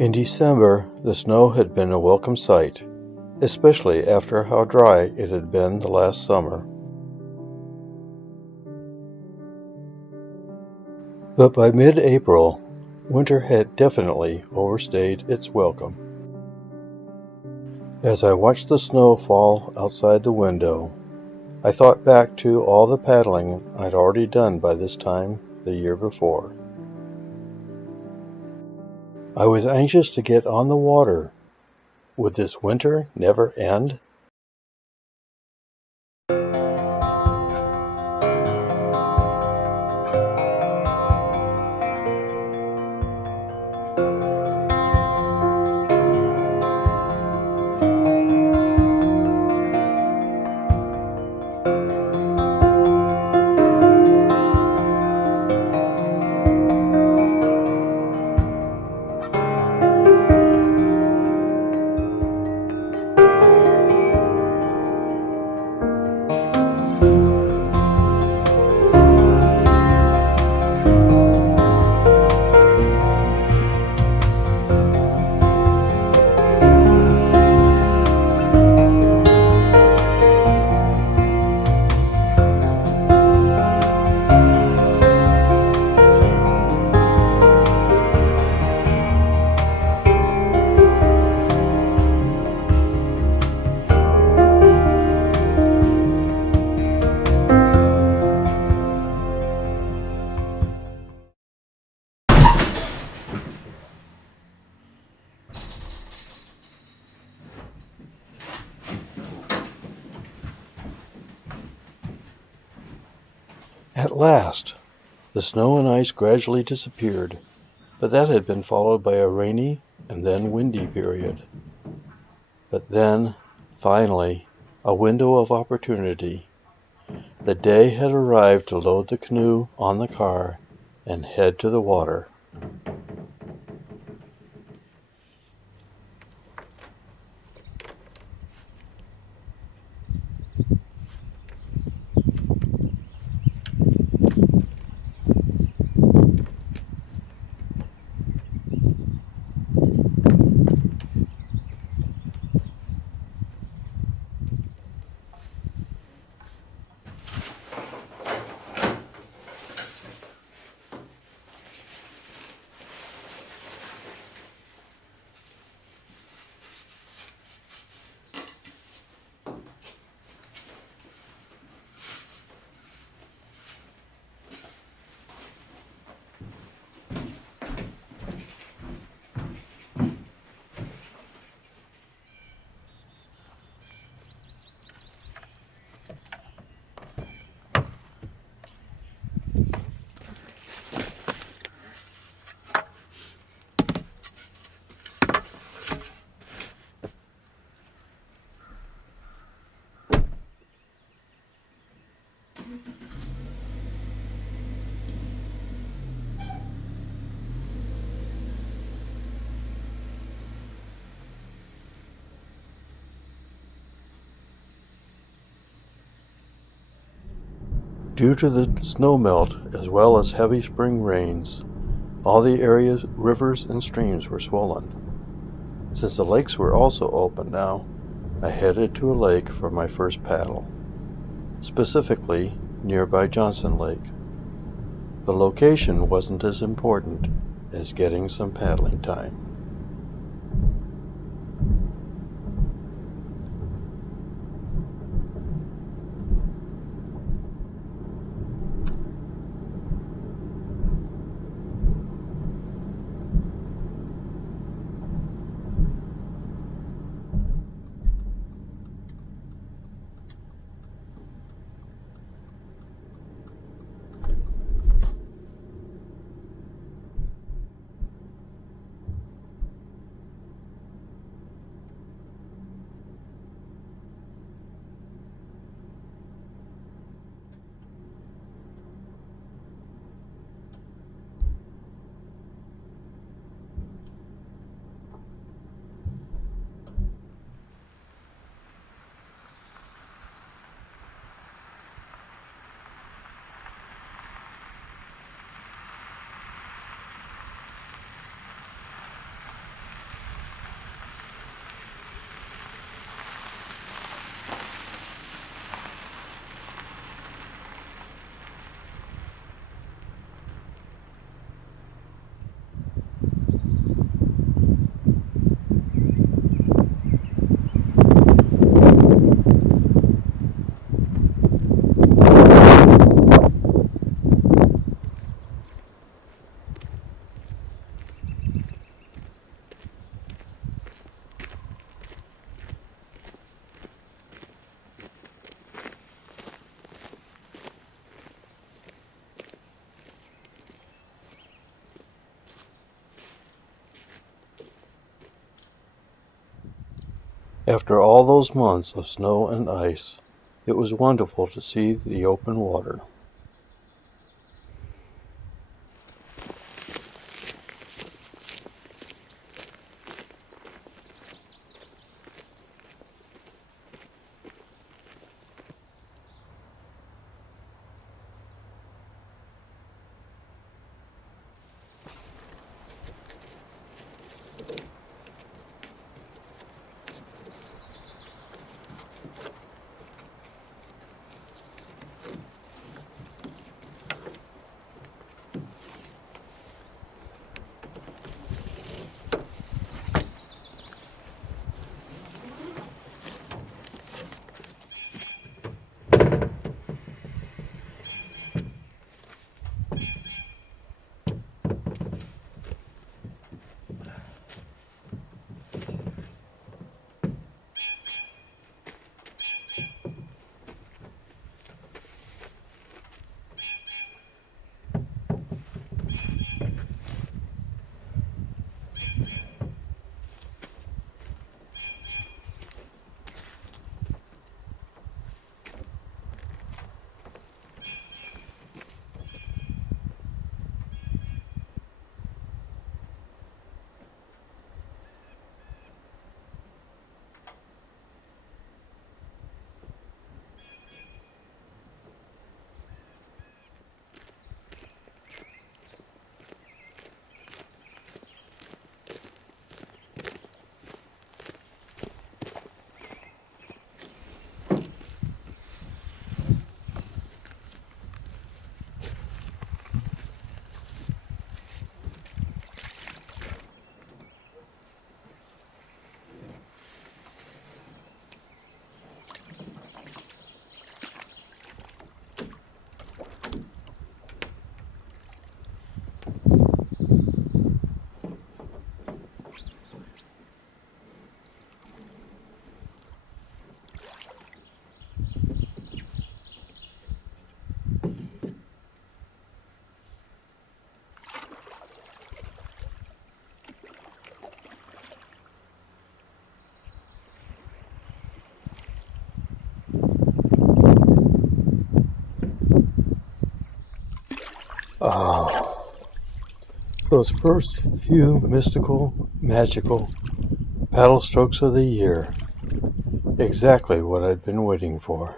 In December, the snow had been a welcome sight, especially after how dry it had been the last summer. But by mid-April, winter had definitely overstayed its welcome. As I watched the snow fall outside the window, I thought back to all the paddling I'd already done by this time the year before. I was anxious to get on the water. Would this winter never end? At last, the snow and ice gradually disappeared, but that had been followed by a rainy and then windy period. But then, finally, a window of opportunity. The day had arrived to load the canoe on the car and head to the water. Due to the snowmelt as well as heavy spring rains, all the area's rivers and streams were swollen. Since the lakes were also open now, I headed to a lake for my first paddle, specifically nearby Johnson Lake. The location wasn't as important as getting some paddling time. After all those months of snow and ice, it was wonderful to see the open water. Ah, those first few mystical, magical paddle strokes of the year. Exactly what I'd been waiting for.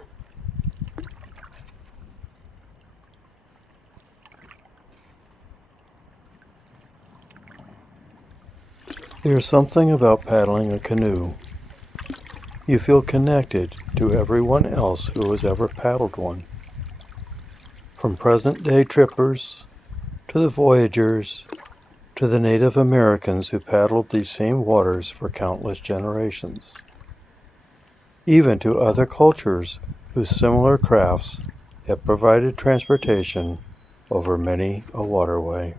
There's something about paddling a canoe. You feel connected to everyone else who has ever paddled one. From present-day trippers, to the voyagers, to the Native Americans who paddled these same waters for countless generations. Even to other cultures whose similar crafts have provided transportation over many a waterway.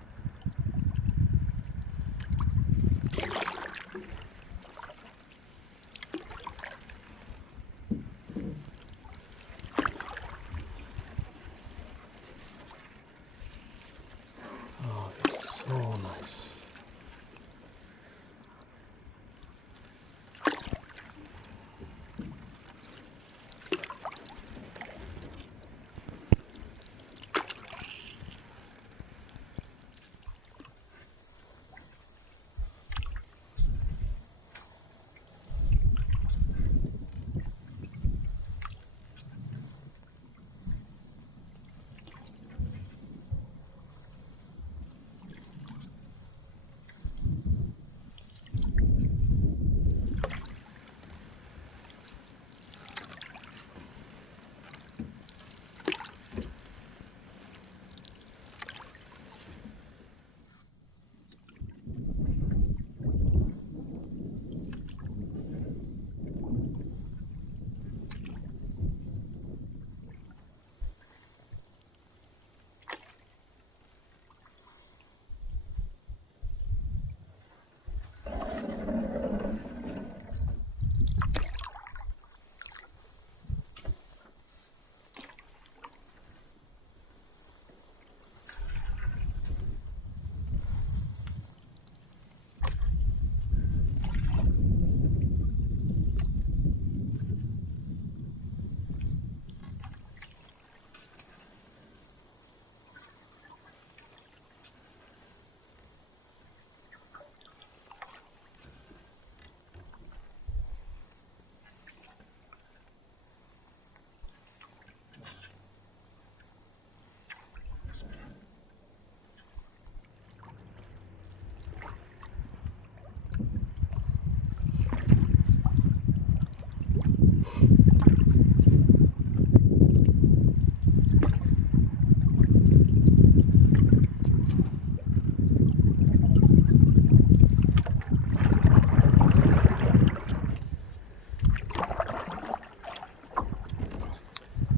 Oh, this is so nice.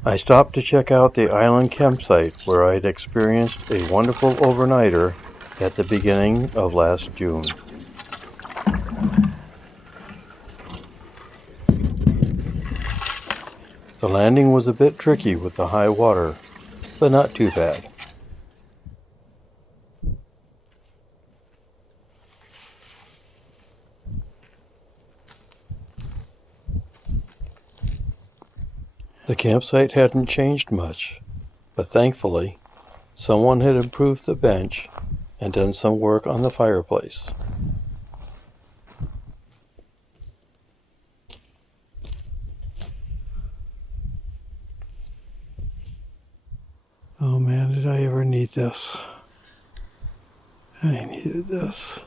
I stopped to check out the island campsite where I'd experienced a wonderful overnighter at the beginning of last June. The landing was a bit tricky with the high water, but not too bad. The campsite hadn't changed much, but thankfully, someone had improved the bench and done some work on the fireplace. Oh man, did I ever need this? I needed this.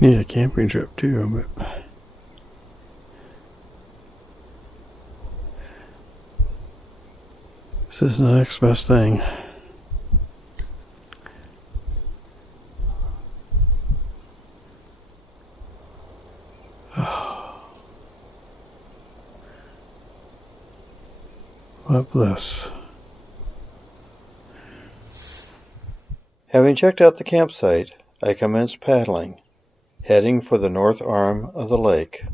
Need a camping trip too, but this is the next best thing. What bliss. Having checked out the campsite, I commenced paddling, heading for the north arm of the lake.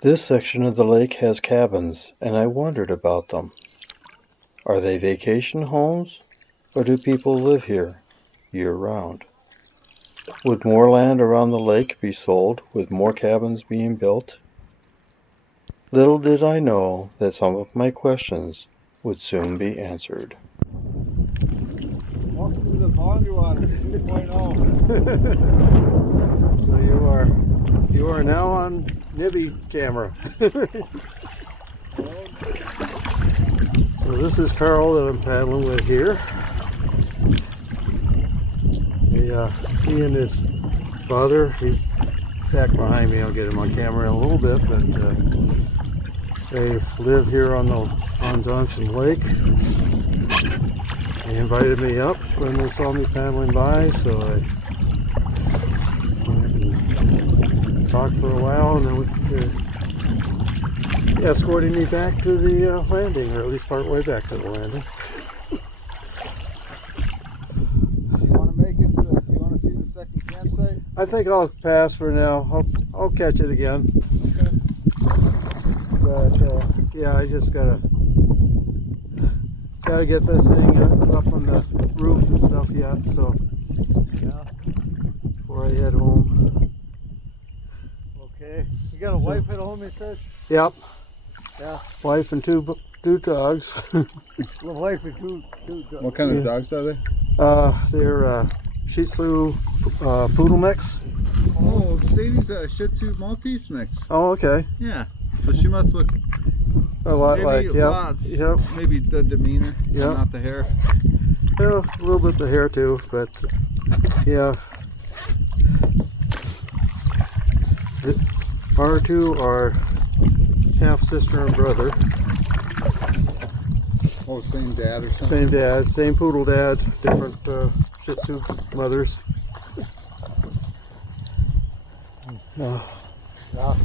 This section of the lake has cabins, and I wondered about them. Are they vacation homes, or do people live here year-round? Would more land around the lake be sold with more cabins being built? Little did I know that some of my questions would soon be answered. Welcome to the Boundary Waters 2.0. So you are now on Nibby camera. So this is Carl that I'm paddling with here. He and his father, he's back behind me. I'll get him on camera in a little bit, but they live here on Johnson Lake. They invited me up when they saw me paddling by, so I went and talked for a while, and then they're escorting me back to the landing, or at least part way back to the landing. You want to make it to the, you want to see the second campsite? I think I'll pass for now. I'll catch it again. Okay. But yeah, I just gotta get this thing up on the roof and stuff yet, so Yeah. before I head home. Okay. You got a wife at home, you said? Yep, Yeah. wife and two dogs. A wife and two dogs. What kind of dogs are they? They're Shih Tzu poodle mix. Oh, Sadie's a Shih Tzu Maltese mix. Oh, okay. Yeah. So she must look A lot maybe like, lots. Yep. Maybe the demeanor, Yep. not the hair. Well, a little bit the hair too, but yeah. Our two are half sister and brother. Oh, same dad or something? Same dad, same poodle dad, different Shih Tzu mothers. Yeah. How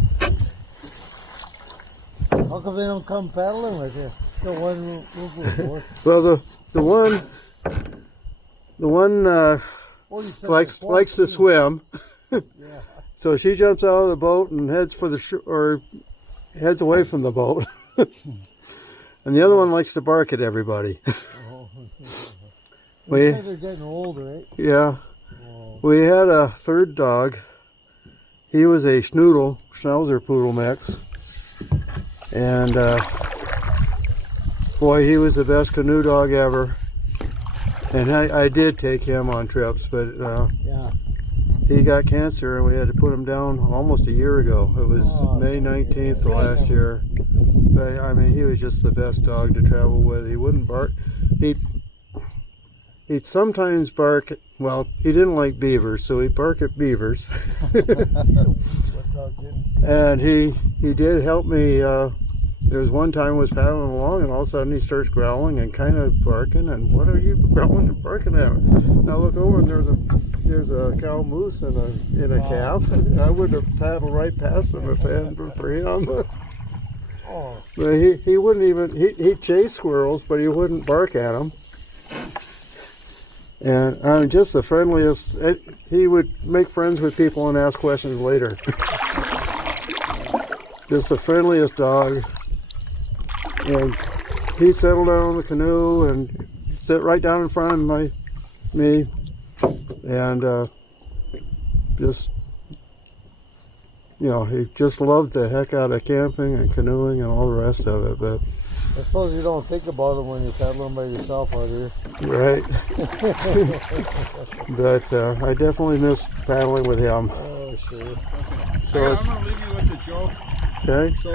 come they don't come paddling with you? The one roof. Well, the one likes to swim. Yeah. So she jumps out of the boat and heads for the or heads away from the boat. And the other one likes to bark at everybody. Oh. We They're getting old, right? Yeah. Oh. We had a third dog. He was a Schnauzer poodle mix. And boy, he was the best canoe dog ever. And I did take him on trips, but Yeah. he got cancer and we had to put him down almost a year ago. It was May 19th of last year. But, I mean, he was just the best dog to travel with. He wouldn't bark. He'd sometimes bark. Well, he didn't like beavers, so he'd bark at beavers. And he did help me. There was one time I was paddling along and all of a sudden he starts growling and kind of barking, and what are you growling and barking at? And I look over and there's a cow moose in a calf. I would have paddled right past him if it hadn't been for him. Oh. But he wouldn't even, he'd chase squirrels, but he wouldn't bark at them. And just the friendliest. He would make friends with people and ask questions later. Just the friendliest dog. And he'd settle down on the canoe and sit right down in front of me. And just, you know, he just loved the heck out of camping and canoeing and all the rest of it. But I suppose you don't think about it when you're paddling by yourself out here. right. But I definitely miss paddling with him. Oh, sure. So I'm going to leave you with a joke. okay. So,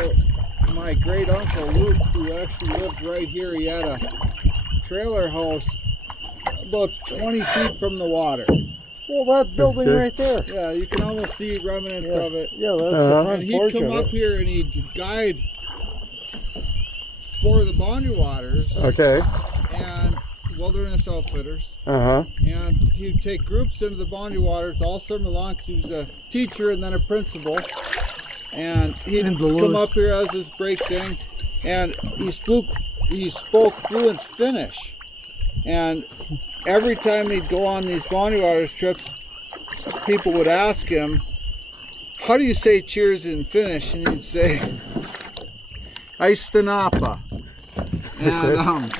my great uncle Luke, who actually lived right here, he had a trailer house about 20 feet from the water. Well, that building right there. Yeah, you can almost see remnants of it. Yeah, that's the Uh-huh. front And porch he'd come of up it. here and he'd guide for the Bonnie Waters Okay. and Wilderness Outfitters. Uh-huh. And he'd take groups into the Bonnie Waters all summer long because he was a teacher and then a principal. And he'd come up here as his break thing, and he spoke fluent Finnish. And every time he'd go on these Bonnie Waters trips, people would ask him, "How do you say cheers in Finnish?" And he'd say, "Aistanapa." And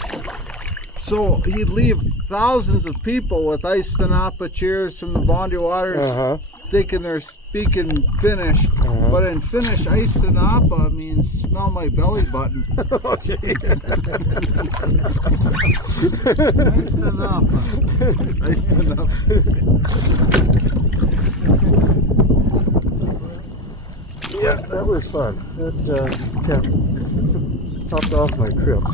so he'd leave thousands of people with Aistanapa cheers from the Bonnie Waters, Uh-huh. thinking they're speaking Finnish. But in Finnish, Aistanapa means smell my belly button. Okay. Aistanapa. Aistanapa. Yeah, that was fun. That topped off my trip. I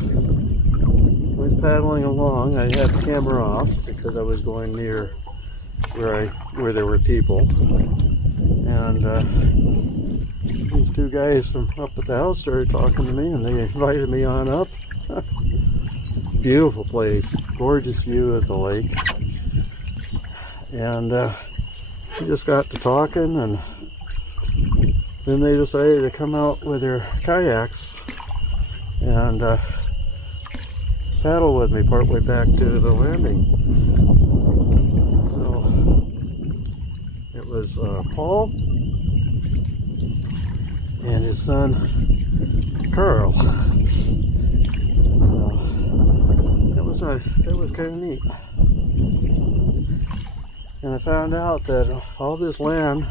was paddling along. I had the camera off because I was going near where there were people. And these two guys from up at the house started talking to me, and they invited me on up. Beautiful place, gorgeous view of the lake. And we just got to talking, and then they decided to come out with their kayaks and paddle with me partway back to the landing. So it was Paul and his son Carl. So it was kind of neat. And I found out that all this land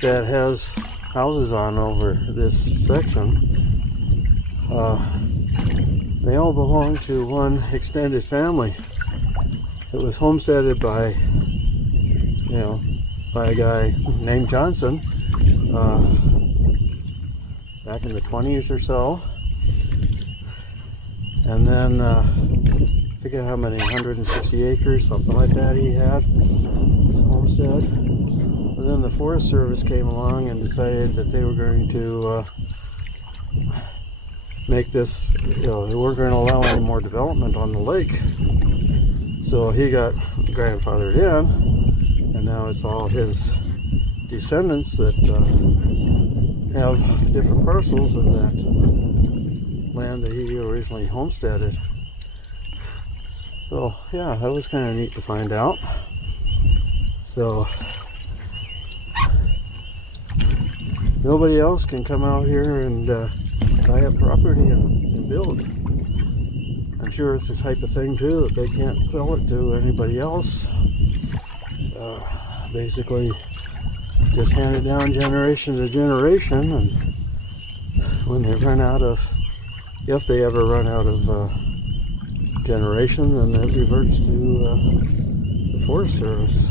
that has houses on over this section, they all belong to one extended family. It was homesteaded by a guy named Johnson back in the 20s or so. And then I forget how many, 160 acres, something like that he had, his homestead. And then the Forest Service came along and decided that they were going to make this, they weren't going to allow any more development on the lake. So he got grandfathered in, and now it's all his descendants that have different parcels of that land that he originally homesteaded. So yeah, that was kind of neat to find out. So nobody else can come out here and buy a property and build. I'm sure it's the type of thing too that they can't sell it to anybody else. Basically just hand it down generation to generation, and when they run out of, if they ever run out of generation, then it reverts to the Forest Service.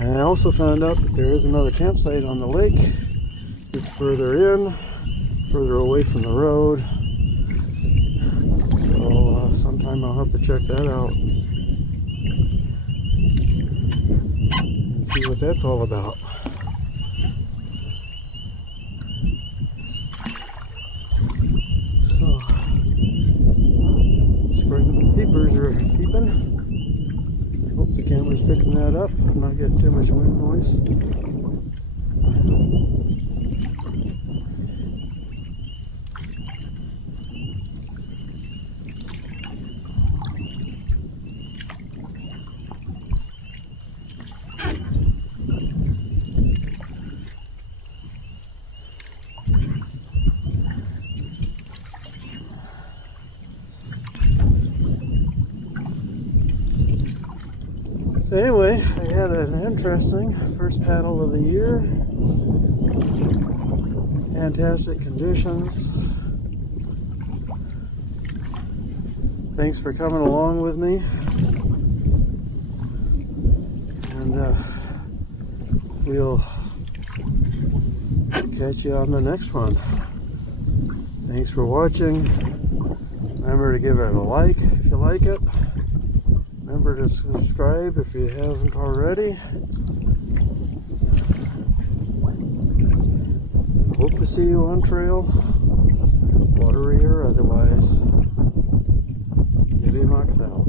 And I also found out that there is another campsite on the lake. It's further in, further away from the road. So sometime I'll have to check that out and see what that's all about. So, spring peepers are peeping. Hope the camera's picking that up. I'm not getting too much wind noise. So anyway, I had an interesting first paddle of the year. Fantastic conditions. Thanks for coming along with me. And we'll catch you on the next one. Thanks for watching. Remember to give it a like if you like it. Remember to subscribe if you haven't already. And hope to see you on trail, watery or otherwise. Gibby Mox out.